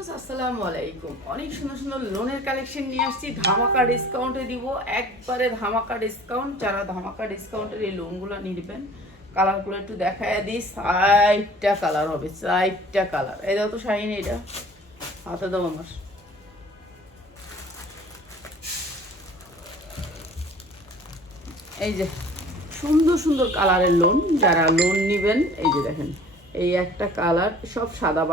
Viewers আসসালামু আলাইকুম। অনেক সুন্দর সুন্দর লোনের কালেকশন নিয়ে আসছি, ধামাকা ডিসকাউন্টে দিব, একবারে ধামাকা ডিসকাউন্ট। যারা ধামাকা ডিসকাউন্টের এই লোনগুলো নেবেন, কালারগুলো একটু দেখায় দিই। 4টা কালার হবে, 4টা কালার। এই দাও তো শাইন, এটা হাতে দাও আমার। এই যে সুন্দর সুন্দর কালারের লোন, যারা লোন নেবেন এই যে দেখেন, এই একটা কালার, সব সাদা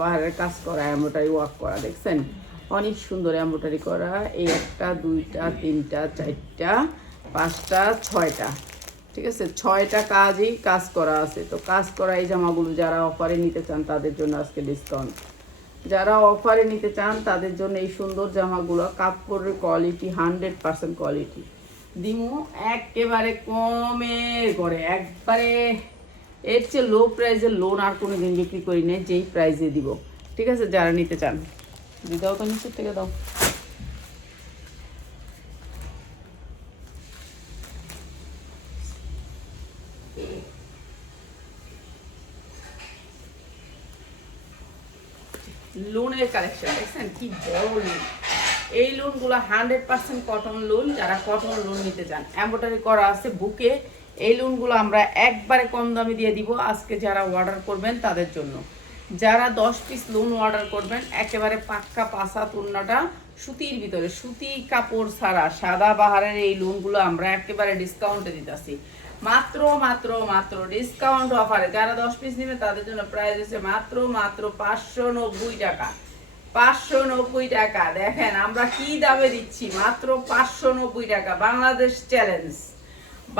বাহারের কাজ করা, এমব্রয়ডারি ওয়ার্ক করা, দেখছেন অনেক সুন্দর এমব্রয়ডারি করা। এই একটা, দুইটা, তিনটা, চারটা, পাঁচটা, ছয়টা, ঠিক আছে, 6টা কাজ করা আছে। তো কাজ করা এই জামাগুলো যারা অফারে নিতে চান তাদের জন্য আজকে ডিসকাউন্ট। যারা অফারে নিতে চান তাদের জন্য এই সুন্দর জামাগুলো, কাপড়ের কোয়ালিটি 100% কোয়ালিটি দিমু একেবারে কমে করে, একবারে এর চেয়ে লো প্রাইসের লোন আর কোনো দিন বিক্রি করি নেই, যেই প্রাইসে দিব, ঠিক আছে। যারা নিতে চান দাও তো, নিচের থেকে দাও। লোনের কালেকশন দেখছেন কি বড় লোন। এই লোনগুলো 100% কটন লোন। যারা কটন লোন নিতে চান, এমব্রয়ডারি করা আছে বুকে, এই লোনগুলো আমরা একবারে কম দামে দিয়ে দিব আজকে যারা অর্ডার করবেন তাদের জন্য। যারা 10 পিস লোন অর্ডার করবেন, একেবারে পাক্কা পাসা তুলনাটা সুতির ভিতরে, সুতি কাপড় ছাড়া সাদা বাহারের এই লোনগুলো আমরা একেবারে ডিসকাউন্টে দিতেছি, মাত্র মাত্র মাত্র ডিসকাউন্ট অফারে। যারা 10 পিস নেবে তাদের জন্য প্রাইস হচ্ছে মাত্র 590 টাকা। 590 টাকা। দেখেন আমরা কি দামে দিচ্ছি, মাত্র 590 টাকা। বাংলাদেশ চ্যালেঞ্জ,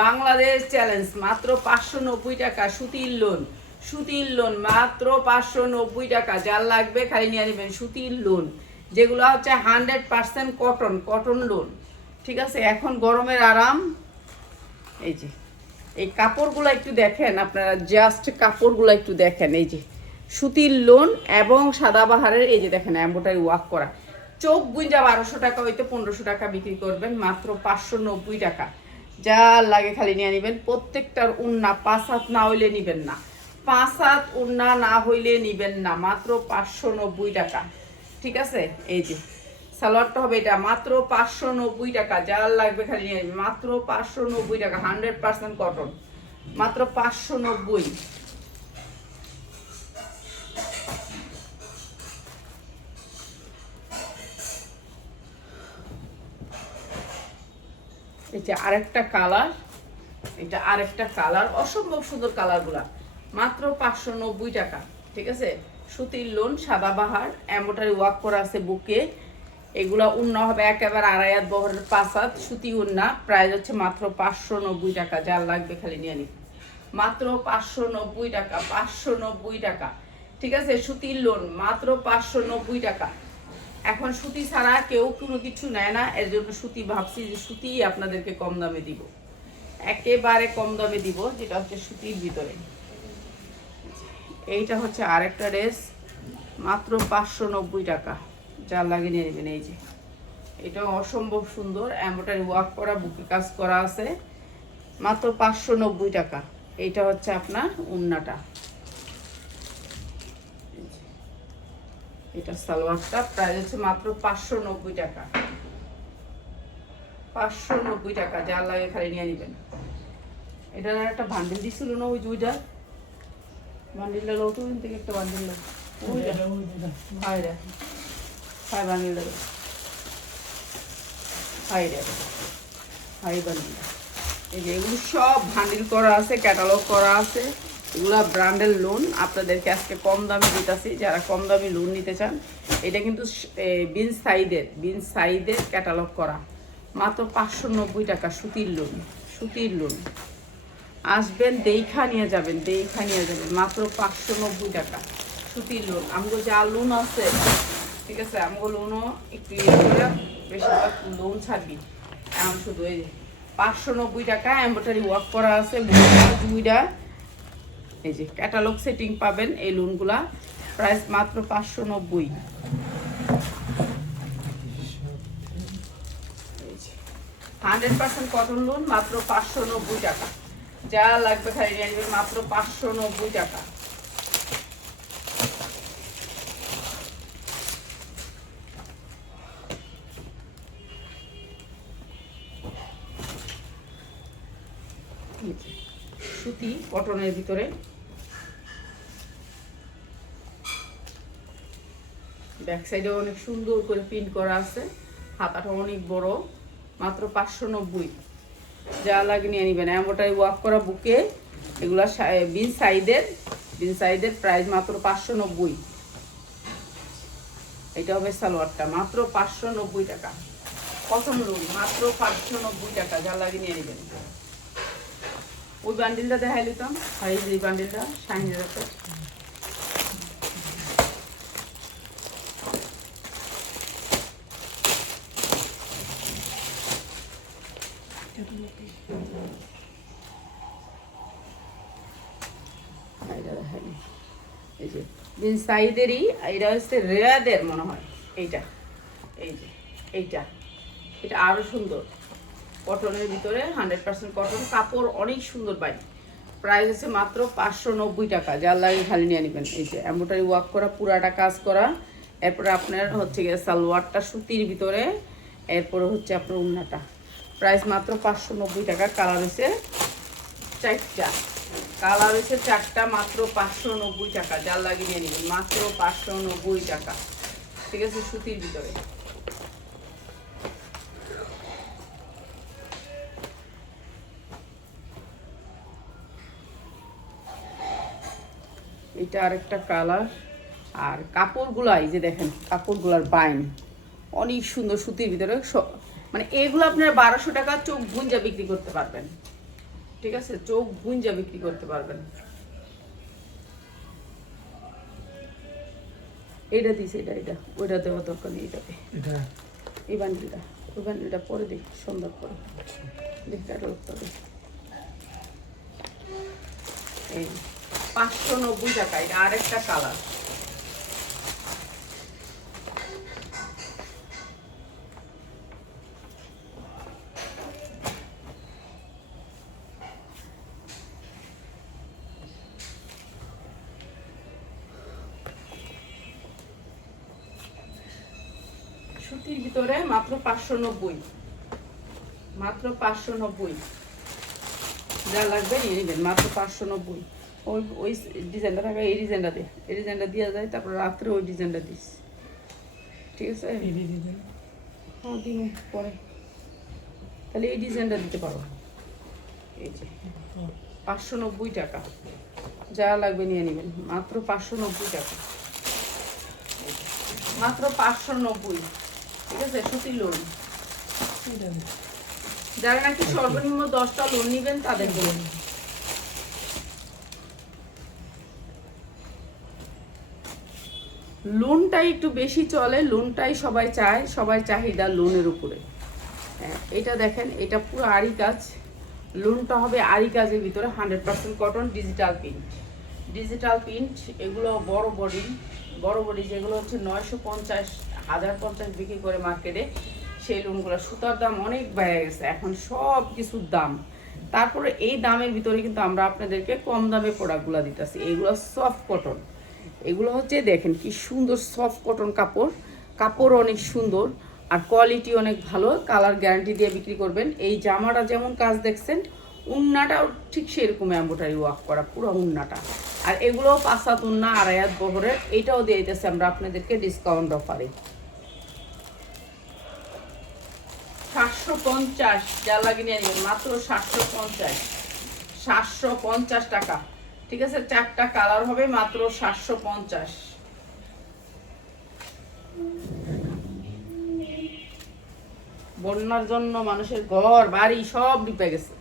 বাংলাদেশ চ্যালেঞ্জ, মাত্র 590 টাকা। সুতির লোন মাত্র 590 টাকা। যার লাগবে খালি নিয়ে নেবেন সুতির লোন, যেগুলো হচ্ছে 100% কটন লোন, ঠিক আছে। এখন গরমের আরাম। এই যে এই কাপড়গুলো একটু দেখেন আপনারা, জাস্ট কাপড়গুলো একটু দেখেন। এই যে সুতির লোন এবং সাদাবাহারের, এই যে দেখেন এমব্রয়ডারি ওয়ার্ক করা। চোখ গুঁজা 1200 টাকা হইতে 1500 টাকা বিক্রি করবেন, মাত্র 590 টাকা। যা লাগে খালি নিয়ে নেবেন। প্রত্যেকটার উন্না 5 হাত না হইলে নিবেন না, 5 হাত উন্না না হইলে নিবেন না, মাত্র 590 টাকা, ঠিক আছে। এই যে সালোয়ারটা হবে এটা, মাত্র 590 টাকা। যার লাগবে খালি নিয়ে নেবেন, মাত্র 590 টাকা। 100% কটন, মাত্র 590। এটা আরেকটা কালার, এটা আরেকটা কালার, অসম্ভব সুন্দর কালারগুলা, মাত্র 590 টাকা, ঠিক আছে। সুতির লোন, সাদাবাহার, এমব্রয়ডারি ওয়ার্ক করা আছে বুকে। এগুলা উন্না হবে একেবারে 2.5 হাত বহরের, 5 হাত সুতি উন্না। প্রাইস হচ্ছে মাত্র 590 টাকা। যার লাগবে খালি নিয়ে নিন, মাত্র 590 টাকা। 590 টাকা, ঠিক আছে। সুতির লোন মাত্র 590 টাকা। এখন সুতি ছাড়া কেউ কোনো কিছু নেয় না, এর জন্য সুতি ভাবছি যে সুতি আপনাদেরকে কম দামে দিব, একেবারে কম দামে দিব, যেটা হচ্ছে সুতির ভিতরে। এইটা হচ্ছে আরেকটা ড্রেস, মাত্র 590 টাকা। যার লাগে নিয়ে নেবেন। এই যে এটা অসম্ভব সুন্দর, এমব্রয়ডারি ওয়ার্ক করা, বুকে কাজ করা আছে, মাত্র 590 টাকা। এইটা হচ্ছে আপনার উন্নাটা, এটা সালোয়ারটা। প্রাইস হচ্ছে মাত্র 590 টাকা। 590 টাকা। যার লাগে খালি নিয়ে নেবেন। এটার একটা বান্ডিল দিছিল না, ওই দুইটা বান্ডিলটা লো, তো থেকে একটা বান্ডিল লো, ভাই রে ভাই বান্ডিলটা লো, ভাই রে ভাই বান্ডিল। এই যে এগুলো সব বান্ডিল করা আছে, ক্যাটালগ করা আছে, এগুলা ব্র্যান্ডের লোন আপনাদেরকে আজকে কম দামে দিতেছি। যারা কম দামি লোন নিতে চান, এটা কিন্তু বিন সাইদের ক্যাটালগ করা, মাত্র 590 টাকা। সুতির লোন আসবেন, দেখা নিয়ে যাবেন, মাত্র 590 টাকা সুতির লোন। আমগো যা লোন আছে, ঠিক আছে, আমগো লোনও একটু বেশিরভাগ লোন ছাড়বি। এখন শুধু এই যে 590 টাকা। এমব্রয়ডারি ওয়ার্ক করা আছে দুইটা। এই যে ক্যাটালগ সেটিং পাবেন এই লোনগুলা, প্রাইস মাত্র 590। 100% কটন লোন, মাত্র 590 টাকা। যা লাগবে খালি নিয়ে নেবেন, মাত্র 590 টাকা। সুতি কটনের ভিতরে, ব্যাক সাইডে অনেক সুন্দর করে প্রিন্ট করা আছে, হাতাটা অনেক বড়, মাত্র 590। যা লাগে নিয়ে নেবেন। এমব্রয়ডারি ওয়ার্ক করা বুকে, এগুলা বিন সাইডের প্রাইস মাত্র 590। এটা হবে সালোয়ারটা, মাত্র 590 টাকা। কটন লুন মাত্র 590 টাকা, যা লাগে নিয়ে নেবেন। ওই বান্ডিলটা দেখাই দিতাম, আর এই বান্ডিলটা শাইনের উপর। এই যে বিন সাইডেরই, এটা হচ্ছে রেয়াদের মনে হয়। এইটা এই যে এটা আরো সুন্দর, কটনের ভিতরে 100% কটন, কাপড় অনেক সুন্দর পাই। প্রাইস আছে মাত্র 590 টাকা, যার লাগে খালি নিয়ে নেবেন। এই যে এমব্রয়ডারি ওয়ার্ক করা, পুরাটা কাজ করা। এরপরে আপনার হচ্ছে গিয়ে সালোয়ারটা সুতির ভিতরে, এরপরে হচ্ছে আপনার ওড়নাটা। প্রাইস মাত্র 590 টাকা। কালার হচ্ছে 4টা, মাত্র 590 টাকা, যার লাগে নিয়ে নেবেন। মাত্র 590 টাকা, ঠিক আছে, সুতির ভিতরে। এটা আরেকটা কালার। আর কাপড়গুলা এই যে দেখেন, কাপড়গুলার বাইন অনেক সুন্দর, সুতির ভিতরে। মানে এগুলো আপনার 1200 টাকা চোখ গুঞ্জা বিক্রি করতে পারবেন, ঠিক আছে, চোখ গুঞ্জা বিক্রি করতে পারবেন। এটা দিছে, এটা ওইটা দেওয়া দরকার নেই। এটাতে এই বান্ডিলটা পরে দেখ, সুন্দর করে দেখ, ক্যাটালগটা দেখ। এই 590 টাকা। এটা আরেকটা কালার। সুতির ভিতরে মাত্র 590, মাত্র 590। যা লাগবে নিয়ে নেবেন, মাত্র 590। ওই ডিজাইনটা থাকে, এই ডিজাইনটা দেওয়া যায়, তারপর রাত্রে ওই ডিজাইনটা দিস, ঠিক আছে। হ্যাঁ দিন পরে তাহলে এই ডিজাইনটা দিতে পারো। এই যে 590 টাকা, যা লাগবে নিয়ে নেবেন, মাত্র 590 টাকা, মাত্র 590, ঠিক আছে। সুতির লোন, যারা নাকি সর্বনিম্ন 10টা লোন নেবেন তাদের বলুন। লোনটাই একটু বেশি চলে, লোনটাই সবাই চায়, সবাই চাহিদা লোনের উপরে। হ্যাঁ, এটা দেখেন, এটা পুরো আরি কাজ, লোনটা হবে আরি কাজের ভিতরে, 100% কটন, ডিজিটাল প্রিন্ট। এগুলো বড় বডি যেগুলো হচ্ছে 950, 1050 বিক্রি করে মার্কেটে, সেই লোনগুলো। সুতার দাম অনেক বেড়ে গেছে এখন, সব কিছুর দাম। তারপরে এই দামের ভিতরে কিন্তু আমরা আপনাদেরকে কম দামে প্রোডাক্টগুলো দিতেছি। এগুলো সফট কটন, এগুলো হচ্ছে দেখেন কি সুন্দর সফট কটন কাপড় অনেক সুন্দর, আর কোয়ালিটি অনেক ভালো। কালার গ্যারান্টি দিয়ে বিক্রি করবেন। এই জামাটা যেমন কাজ দেখছেন, উন্নাটাও ঠিক সেরকম এমব্রয়ডারি ওয়ার্ক করা পুরো উন্নাটা। আর এগুলো 5 হাত উন্না, 2.5 হাত বহরের। এইটাও দিয়ে দিতেছে আমরা আপনাদেরকে ডিসকাউন্ট অফারে 750, যা লাগে নিয়ে নেবেন, মাত্র 750 টাকা, ঠিক আছে। 4টা কালার হবে, মাত্র 750। বন্যার জন্য মানুষের ঘর বাড়ি সব ডুবে গেছে।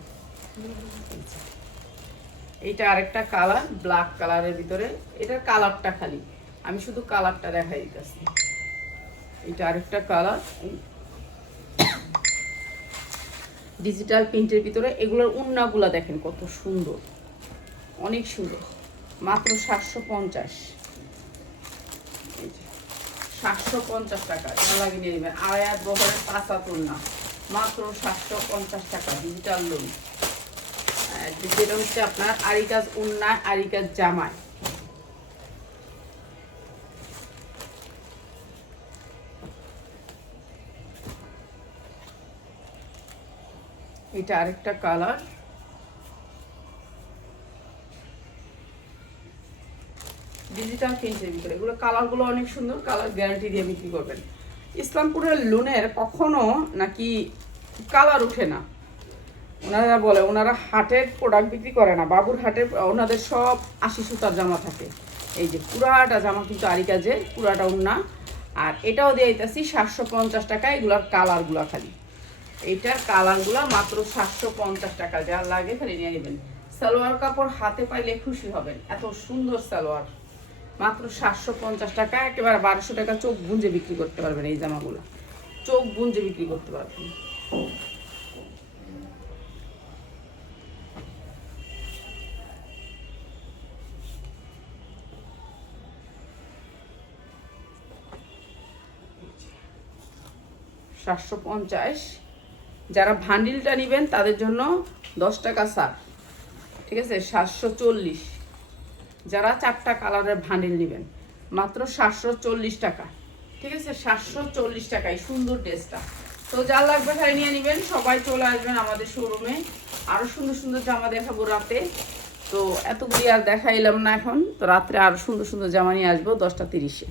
এইটা আরেকটা কালার, ব্ল্যাক কালারের ভিতরে। এটার কালারটা খালি আমি শুধু কালারটা দেখাই দিতেছি। এটা আরেকটা কালার, ডিজিটাল প্রিন্টের ভিতরে। এগুলোর উন্নাগুলা দেখেন কত সুন্দর, অনেক সুন্দর, মাত্র 750। 750 টাকা, যা লাগে নিয়ে নেবেন। 2.5 হাত বহরের 5 হাত উন্না, মাত্র 750 টাকা, ডিজিটাল লোন। যেটা হচ্ছে আপনার আরি কাজ উন্না, আরি কাজ জামায়। এটা আরেকটা কালার, ডিজিটাল প্রিন্টের ভিতরে। এগুলো কালারগুলো অনেক সুন্দর, কালার গ্যারান্টি দিয়ে বিক্রি করবেন। ইসলামপুরের লুনের কখনো নাকি কালার ওঠে না, ওনারা বলে ওনারা হাটের প্রোডাক্ট বিক্রি করে না, বাবুর হাটের ওনাদের সব 80 সুতার জামা থাকে। এই যে পুরাটা জামা কিন্তু আরি কাজে, পুরাটা ওড়না। আর এটাও দিয়ে দিতেছি 750 টাকা। এগুলার কালারগুলা খালি, এইটার কালারগুলা মাত্র 750 টাকা। যার লাগে খালি নিয়ে নেবেন। সালোয়ার কাপড় হাতে পাইলে খুশি হবেন, এত সুন্দর সালোয়ার, মাত্র 750 টাকা। একেবারে 1200 টাকা চোখ বুঞ্জে বিক্রি করতে পারবেন এই জামাগুলো, চোখ বুঞ্জে বিক্রি করতে পারবেন। $750। যারা ভান্ডিলটা নেবেন তাদের জন্য 10 টাকা ছাড়, ঠিক আছে। 740। যারা 4টা কালারের ভান্ডিল নেবেন মাত্র 740 টাকা, ঠিক আছে। 740 টাকায় সুন্দর ড্রেসটা। তো যা লাগবে খালি নিয়ে নেবেন। সবাই চলে আসবেন আমাদের শোরুমে, আরও সুন্দর সুন্দর জামা দেখাবো রাতে। তো এতগুলি আর দেখাইলাম না এখন, তো রাত্রে আরও সুন্দর সুন্দর জামা নিয়ে আসবো 10টা 30-এ।